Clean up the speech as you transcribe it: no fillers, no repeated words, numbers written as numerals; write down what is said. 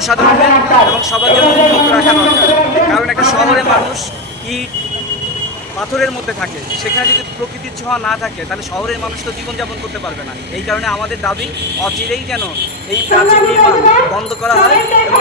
জনসাধারণের এবং সবার জন্য উন্মুক্ত রাখা দরকার। কারণ একটা শহরে মানুষ ইট পাথরের মধ্যে থাকে, সেখানে যদি প্রকৃতির ছোঁয়া না থাকে তাহলে শহরের মানুষ তো জীবনযাপন করতে পারবে না। এই কারণে আমাদের দাবি অচিরেই যেন এই প্রাচীর নির্মাণ বন্ধ করা হয় এবং